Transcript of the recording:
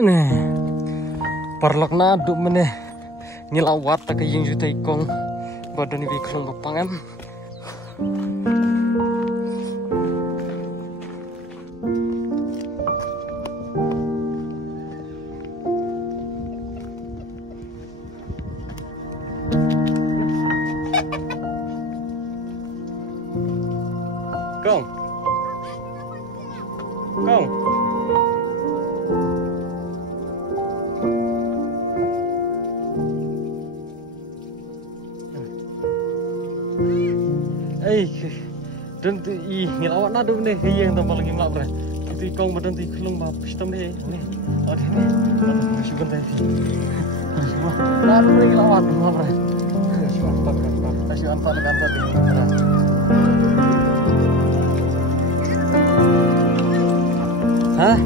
Nih, parlok naduk meneh nyelawat tak yang juta ikong badan ibu kelong bepangan. Kong. Dan tu ngilawat nado nih yang tambah lagi melak bre. Itu ikong badan tu kelong bapis tam nih. Nih. Oh nih. Masih bentar sih. Nado nih ngilawat melak bre. Masih antar kantor di. Hah?